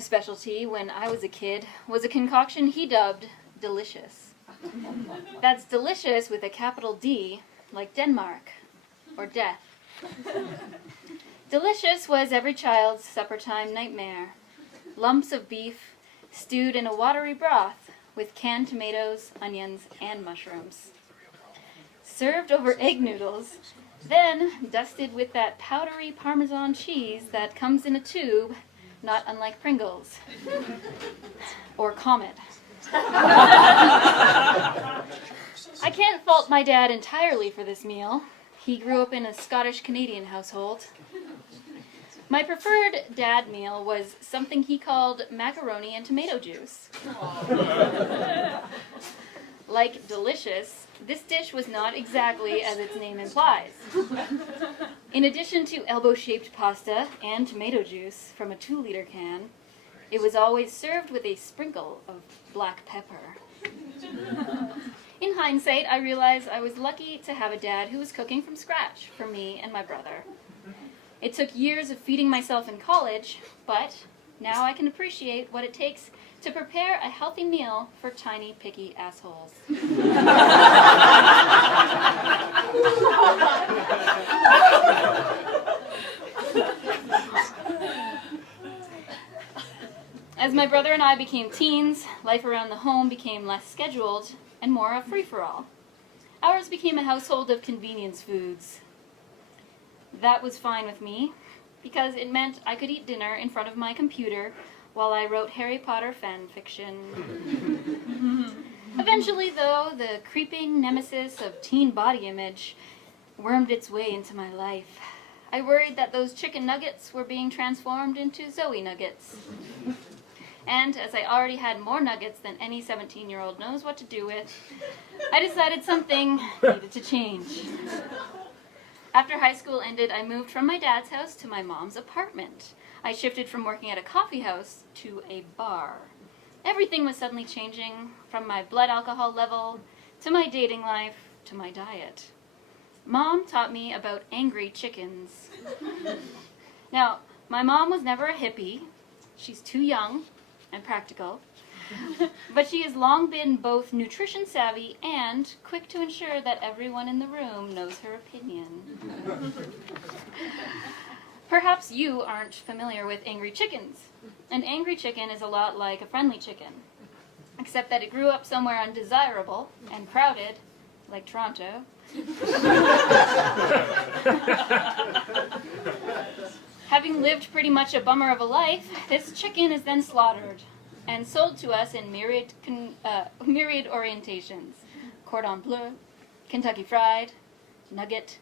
dinner specialty when I was a kid was a concoction he dubbed delicious. That's delicious with a capital D, like Denmark, or death. Delicious was every child's supper-time nightmare. Lumps of beef stewed in a watery broth with canned tomatoes, onions, and mushrooms. Served over egg noodles, then dusted with that powdery Parmesan cheese that comes in a tube, not unlike Pringles. Or Comet. I can't fault my dad entirely for this meal. He grew up in a Scottish-Canadian household. My preferred dad meal was something he called macaroni and tomato juice. Like delicious, this dish was not exactly as its name implies. In addition to elbow-shaped pasta and tomato juice from a 2-liter can, it was always served with a sprinkle of black pepper. In hindsight, I realize I was lucky to have a dad who was cooking from scratch for me and my brother. It took years of feeding myself in college, but now I can appreciate what it takes to prepare a healthy meal for tiny, picky assholes. As my brother and I became teens, life around the home became less scheduled and more a free-for-all. Ours became a household of convenience foods. That was fine with me, because it meant I could eat dinner in front of my computer while I wrote Harry Potter fan fiction. Eventually, though, the creeping nemesis of teen body image wormed its way into my life. I worried that those chicken nuggets were being transformed into Zoey nuggets. And as I already had more nuggets than any 17-year-old knows what to do with, I decided something needed to change. After high school ended, I moved from my dad's house to my mom's apartment. I shifted from working at a coffee house to a bar. Everything was suddenly changing, from my blood alcohol level, to my dating life, to my diet. Mom taught me about angry chickens. Now, my mom was never a hippie. She's too young and practical. But she has long been both nutrition savvy and quick to ensure that everyone in the room knows her opinion. Perhaps you aren't familiar with angry chickens. An angry chicken is a lot like a friendly chicken, except that it grew up somewhere undesirable and crowded, like Toronto. Having lived pretty much a bummer of a life, this chicken is then slaughtered and sold to us in myriad orientations. Cordon bleu, Kentucky fried, nugget.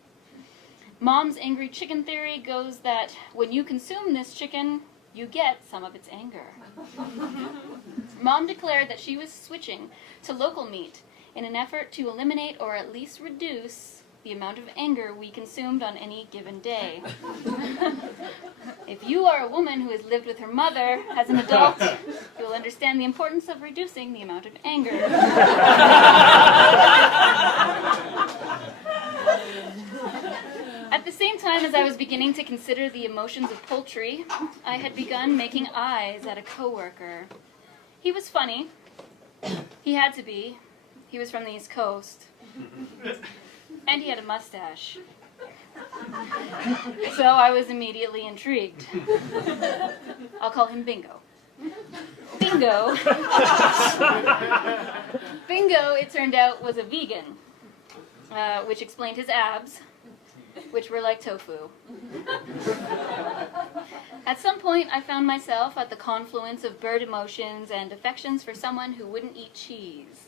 Mom's angry chicken theory goes that when you consume this chicken, you get some of its anger. Mom declared that she was switching to local meat in an effort to eliminate or at least reduce the amount of anger we consumed on any given day. If you are a woman who has lived with her mother as an adult, you'll understand the importance of reducing the amount of anger. At the same time as I was beginning to consider the emotions of poultry, I had begun making eyes at a coworker. He was funny. He had to be. He was from the East Coast. And he had a mustache. So I was immediately intrigued. I'll call him Bingo. Bingo, it turned out, was a vegan, which explained his abs, which were like tofu. At some point, I found myself at the confluence of bird emotions and affections for someone who wouldn't eat cheese.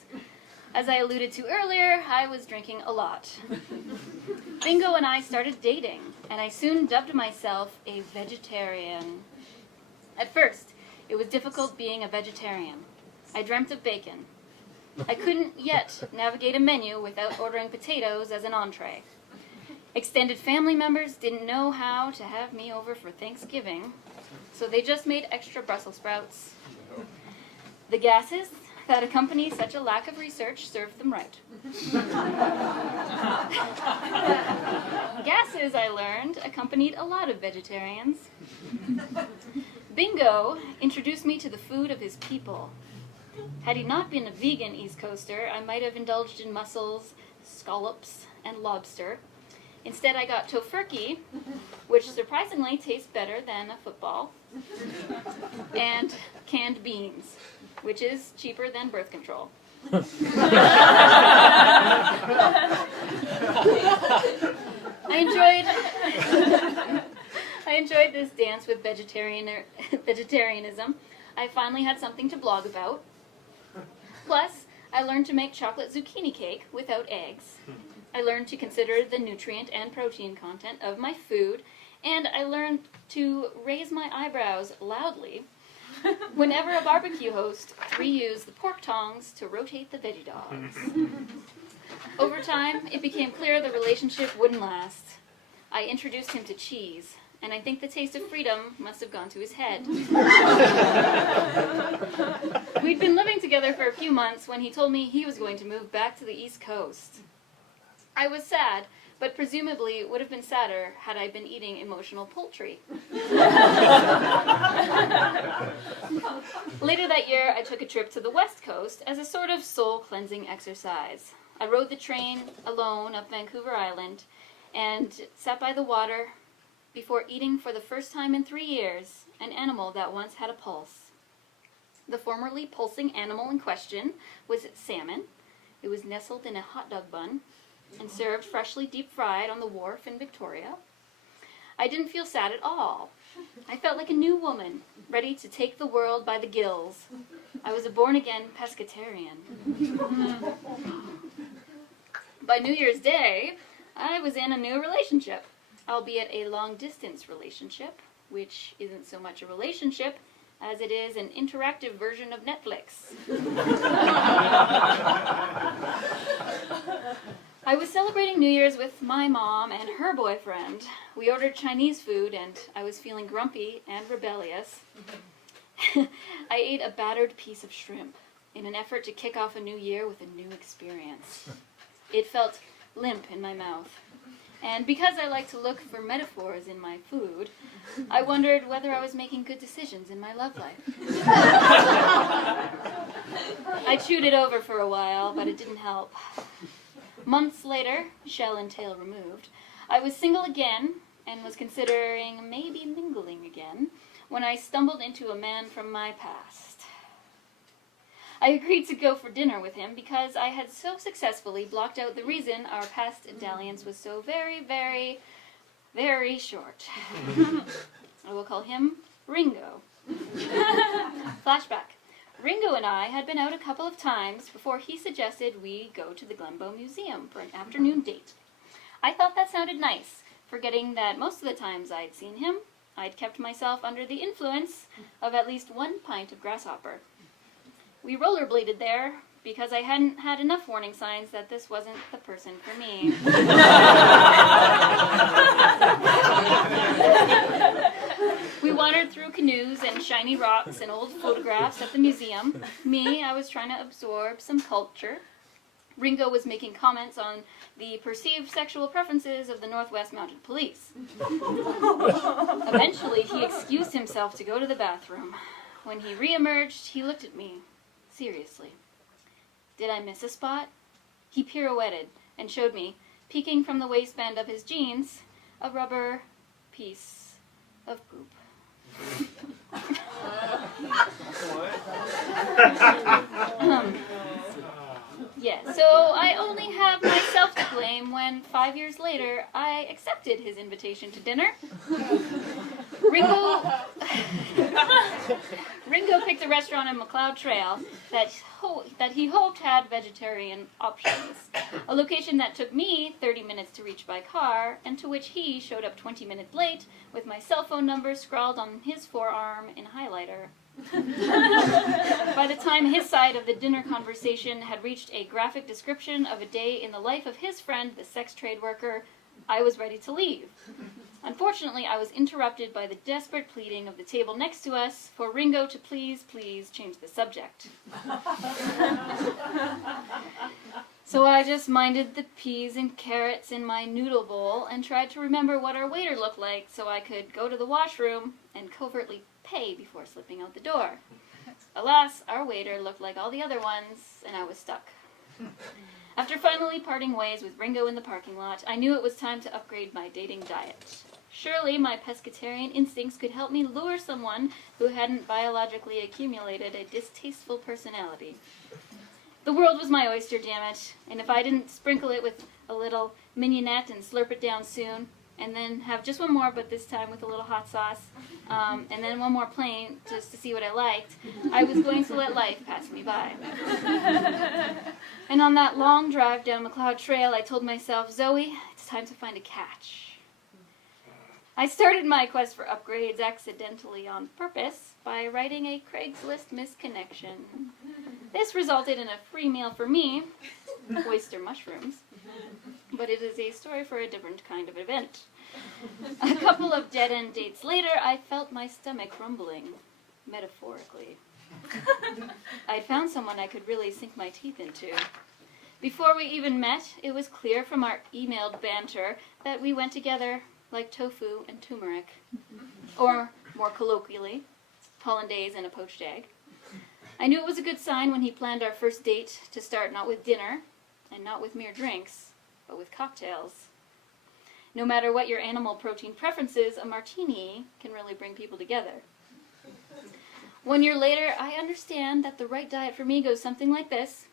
As I alluded to earlier, I was drinking a lot. Bingo and I started dating, and I soon dubbed myself a vegetarian. At first, it was difficult being a vegetarian. I dreamt of bacon. I couldn't yet navigate a menu without ordering potatoes as an entree. Extended family members didn't know how to have me over for Thanksgiving, so they just made extra Brussels sprouts. The gases that accompany such a lack of research served them right. Gases, I learned, accompanied a lot of vegetarians. Bingo introduced me to the food of his people. Had he not been a vegan East Coaster, I might have indulged in mussels, scallops, and lobster. Instead, I got tofurkey, which surprisingly tastes better than a football, and canned beans, which is cheaper than birth control. I enjoyed this dance with vegetarianism. I finally had something to blog about. Plus, I learned to make chocolate zucchini cake without eggs. I learned to consider the nutrient and protein content of my food, and I learned to raise my eyebrows loudly whenever a barbecue host reused the pork tongs to rotate the veggie dogs. Over time, it became clear the relationship wouldn't last. I introduced him to cheese, and I think the taste of freedom must have gone to his head. We'd been living together for a few months when he told me he was going to move back to the East Coast. I was sad, but presumably would have been sadder had I been eating emotional poultry. Later that year, I took a trip to the West Coast as a sort of soul-cleansing exercise. I rode the train alone up Vancouver Island and sat by the water before eating for the first time in 3 years an animal that once had a pulse. The formerly pulsing animal in question was salmon. It was nestled in a hot dog bun and served freshly deep-fried on the wharf in Victoria. I didn't feel sad at all. I felt like a new woman, ready to take the world by the gills. I was a born-again pescatarian. By New Year's Day, I was in a new relationship, albeit a long-distance relationship, which isn't so much a relationship as it is an interactive version of Netflix. I was celebrating New Year's with my mom and her boyfriend. We ordered Chinese food, and I was feeling grumpy and rebellious. I ate a battered piece of shrimp in an effort to kick off a new year with a new experience. It felt limp in my mouth. And because I like to look for metaphors in my food, I wondered whether I was making good decisions in my love life. I chewed it over for a while, but it didn't help. Months later, shell and tail removed, I was single again and was considering maybe mingling again when I stumbled into a man from my past. I agreed to go for dinner with him because I had so successfully blocked out the reason our past dalliance was so very, very, very short. I will call him Ringo. Flashback. Ringo and I had been out a couple of times before he suggested we go to the Glenbow Museum for an afternoon date. I thought that sounded nice, forgetting that most of the times I'd seen him, I'd kept myself under the influence of at least 1 pint of grasshopper. We rollerbladed there because I hadn't had enough warning signs that this wasn't the person for me. We wandered through canoes and shiny rocks and old photographs at the museum. Me, I was trying to absorb some culture. Ringo was making comments on the perceived sexual preferences of the Northwest Mounted Police. Eventually, he excused himself to go to the bathroom. When he re-emerged, he looked at me seriously. Did I miss a spot? He pirouetted and showed me, peeking from the waistband of his jeans, a rubber piece of poop. Yeah, so I only have myself to blame when 5 years later I accepted his invitation to dinner. Ringo picked a restaurant in McLeod Trail that he hoped had vegetarian options, a location that took me 30 minutes to reach by car, and to which he showed up 20 minutes late with my cell phone number scrawled on his forearm in highlighter. By the time his side of the dinner conversation had reached a graphic description of a day in the life of his friend, the sex trade worker, I was ready to leave. Unfortunately, I was interrupted by the desperate pleading of the table next to us for Ringo to please change the subject. So I just minded the peas and carrots in my noodle bowl and tried to remember what our waiter looked like so I could go to the washroom and covertly pay before slipping out the door. Alas, our waiter looked like all the other ones, and I was stuck. After finally parting ways with Ringo in the parking lot, I knew it was time to upgrade my dating diet. Surely my pescatarian instincts could help me lure someone who hadn't biologically accumulated a distasteful personality. The world was my oyster, damn it, and if I didn't sprinkle it with a little mignonette and slurp it down soon, and then have just one more, but this time with a little hot sauce, and then one more plain, just to see what I liked, I was going to let life pass me by. And on that long drive down McLeod Trail, I told myself, Zoe, it's time to find a catch. I started my quest for upgrades accidentally on purpose by writing a Craigslist misconnection. This resulted in a free meal for me, oyster mushrooms, but it is a story for a different kind of event. A couple of dead-end dates later, I felt my stomach rumbling, metaphorically. I'd found someone I could really sink my teeth into. Before we even met, it was clear from our emailed banter that we went together like tofu and turmeric, or more colloquially, hollandaise and a poached egg. I knew it was a good sign when he planned our first date to start not with dinner, and not with mere drinks, but with cocktails. No matter what your animal protein preferences, a martini can really bring people together. 1 year later, I understand that the right diet for me goes something like this.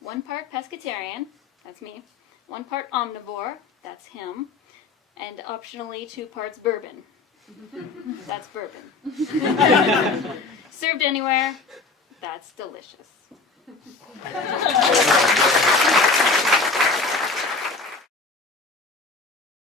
1 part pescatarian, that's me. 1 part omnivore, that's him. And optionally 2 parts bourbon. That's bourbon. Served anywhere, that's delicious.